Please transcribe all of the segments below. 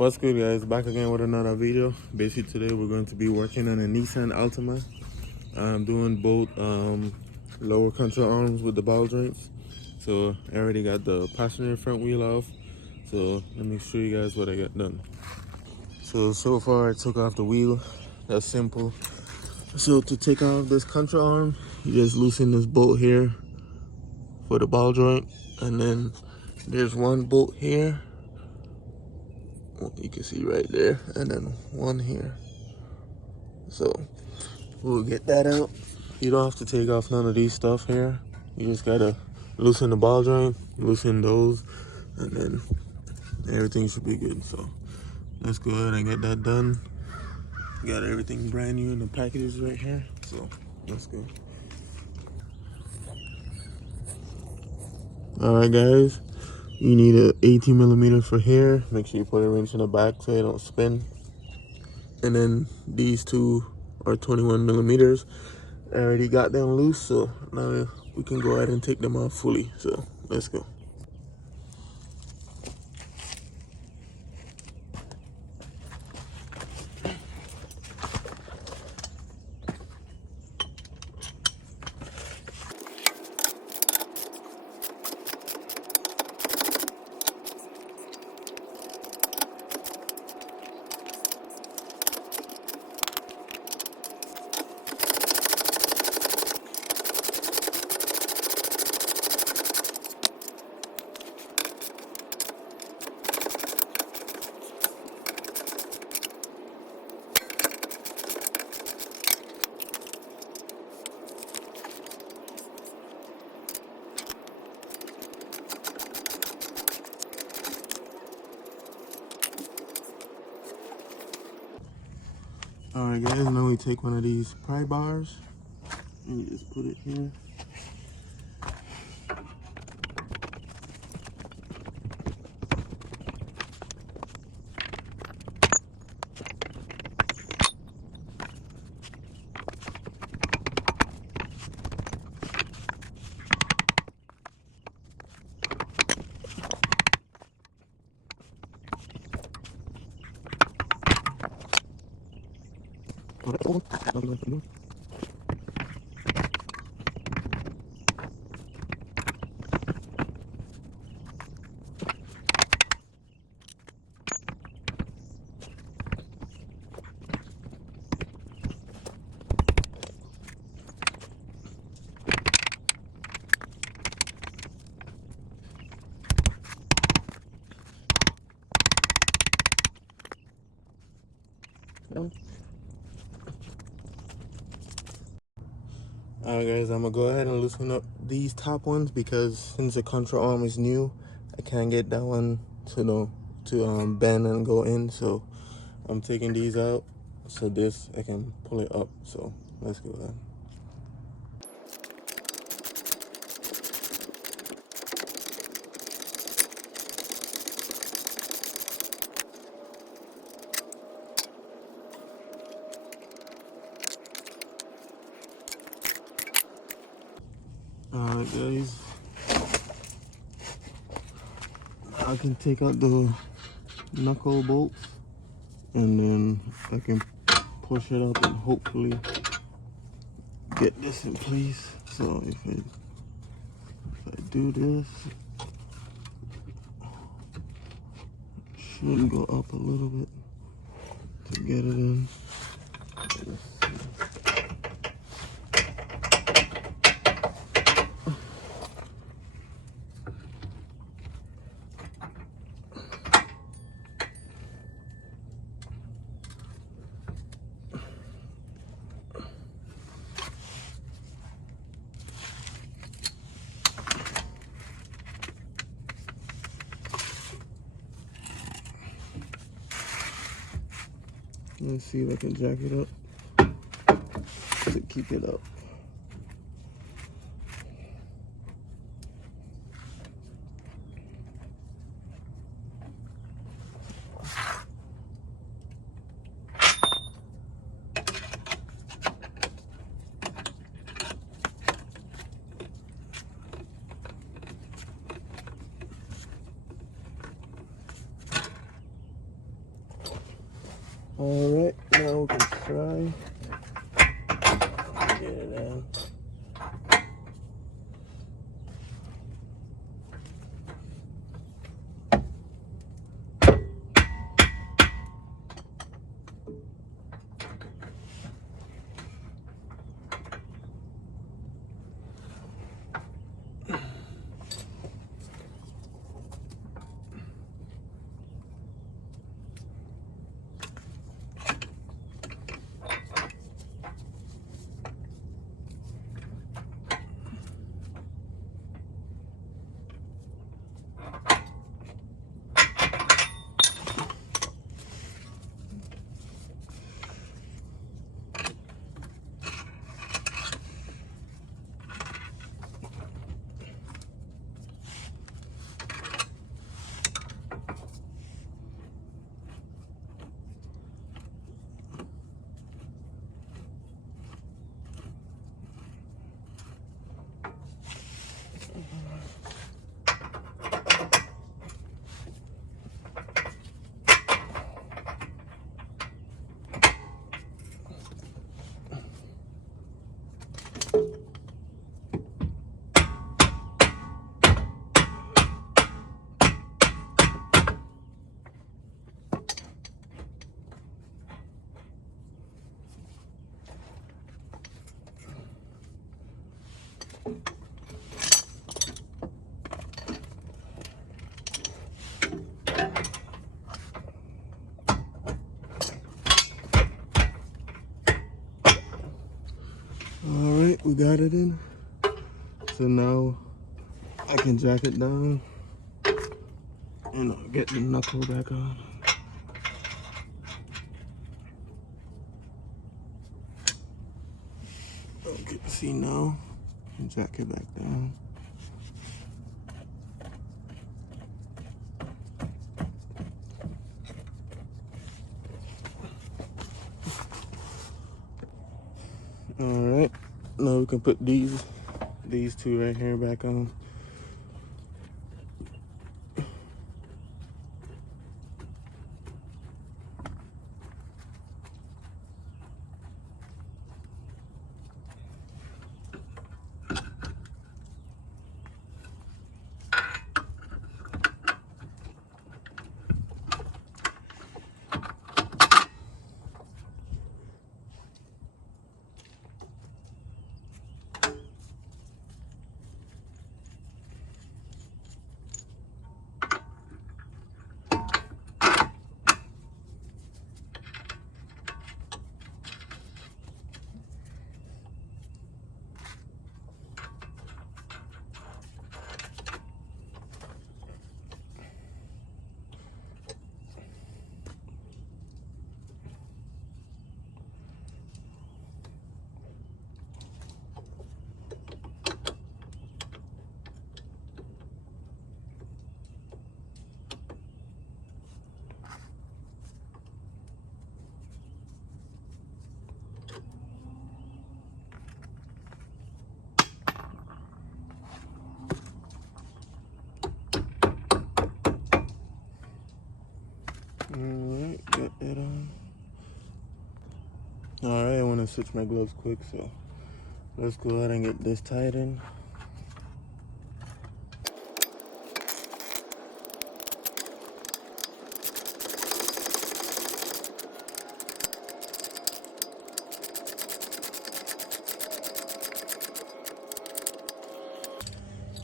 What's good, guys? Back again with another video. Basically today we're going to be working on a Nissan Altima. I'm doing both lower control arms with the ball joints. So I already got the passenger front wheel off, so let me show you guys what I got done. So far I took off the wheel. That's simple. So to take off this control arm, you just loosen this bolt here for the ball joint, and then there's one bolt here, you can see right there, and then one here. So we'll get that out. You don't have to take off none of these stuff here. You just gotta loosen the ball joint, loosen those, and then everything should be good. So let's go ahead and get that done. Got everything brand new in the packages right here. So let's go. Alright guys, you need a 18 millimeter for here. Make sure you put a wrench in the back so it don't spin. And then these two are 21 millimeters. I already got them loose, so now we can go ahead and take them off fully. So let's go. Alright guys, now we take one of these pry bars and you just put it here. Alright guys, I'm gonna go ahead and loosen up these top ones because since the control arm is new, I can't get that one to bend and go in. So I'm taking these out so this I can pull it up. So let's go ahead. Alright guys, I can take out the knuckle bolts and then I can push it up and hopefully get this in place. So if I do this, it should go up a little bit to get it in. Let's see if I can jack it up to keep it up. Alright, now we can try. Get it in. Alright, we got it in. So now I can jack it down and I'll get the knuckle back on. Okay, see now, and jack it back down. Alright, now we can put these two right here back on. Alright, got that on. Alright, I want to switch my gloves quick, so let's go ahead and get this tied in.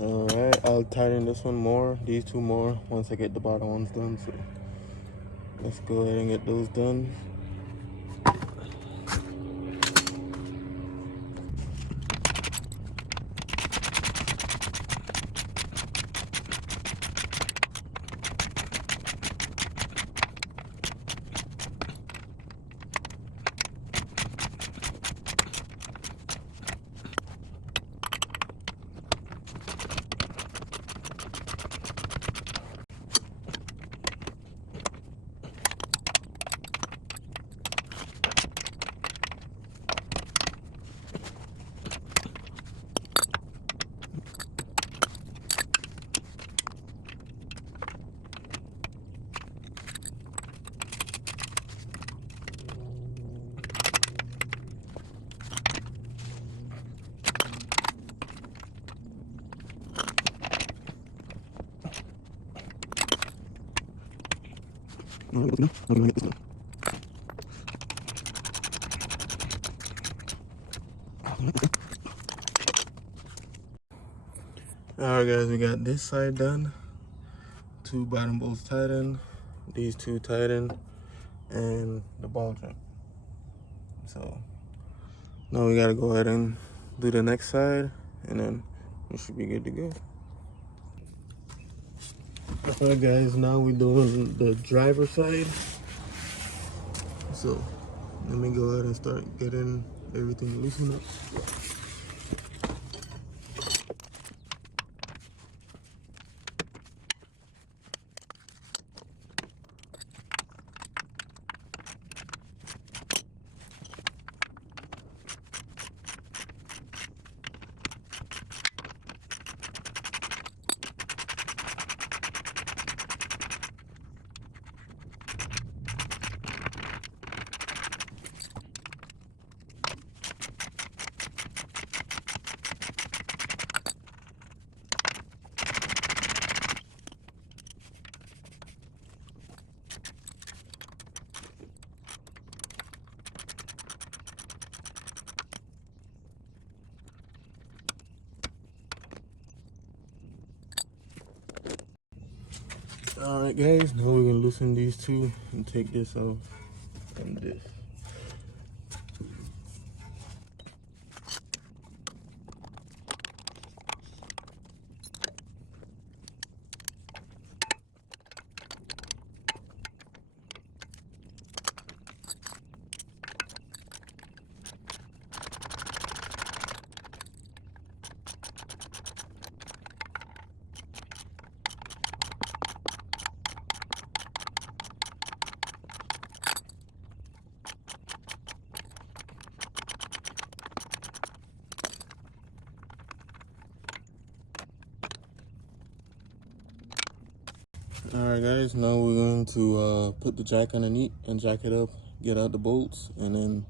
Alright, I'll tighten this one more, these two more, once I get the bottom ones done. So let's go ahead and get those done. Alright guys, we got this side done. 2 bottom bolts tightened, these 2 tightened, and the ball joint. So now we gotta go ahead and do the next side, and then we should be good to go. Alright guys, now we're doing the driver side. So let me go ahead and start getting everything loosened up. Alright guys, now we're gonna loosen these 2 and take this off and this. Alright guys, now we're going to put the jack underneath and jack it up, get out the bolts, and then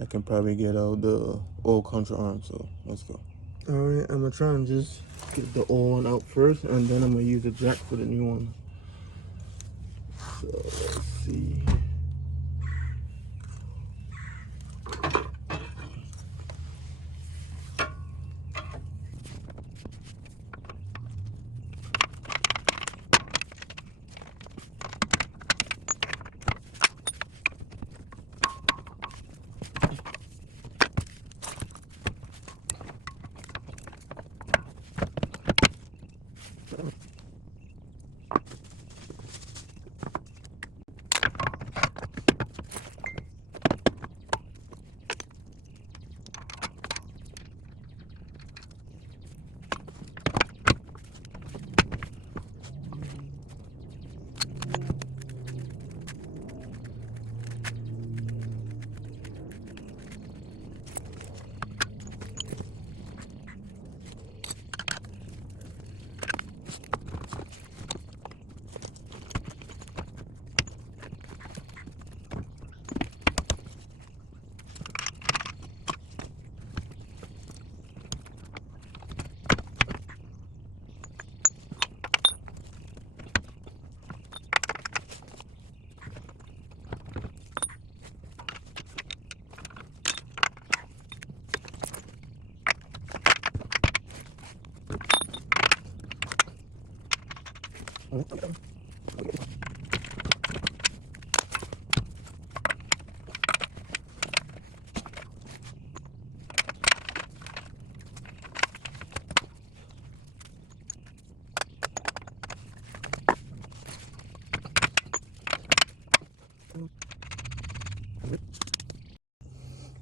I can probably get out the old contra arm, so let's go. Alright, I'm gonna try and just get the old one out first, and then I'm gonna use the jack for the new one. So let's see.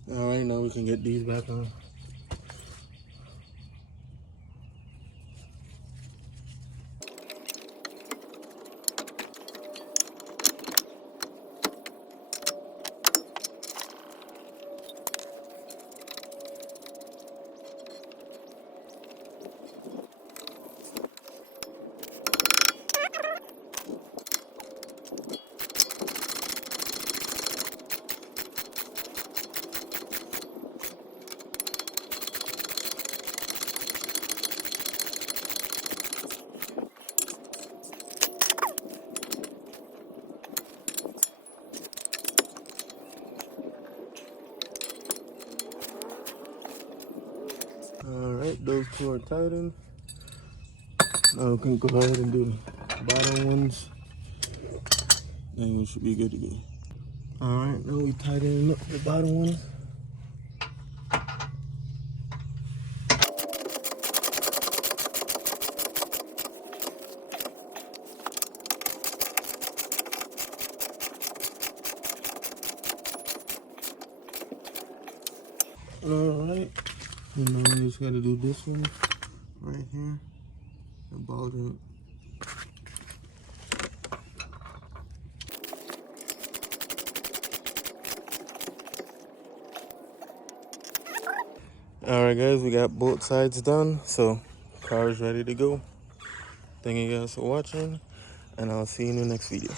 Alright, now we can get these back on. those two are tightened. Now we can go ahead and do the bottom ones. Then we should be good to go. Alright, now we tighten up the bottom one. Alright, and now we just gotta do this one right here. The ball joint. Alright guys, we got both sides done, so car is ready to go. Thank you guys for watching, and I'll see you in the next video.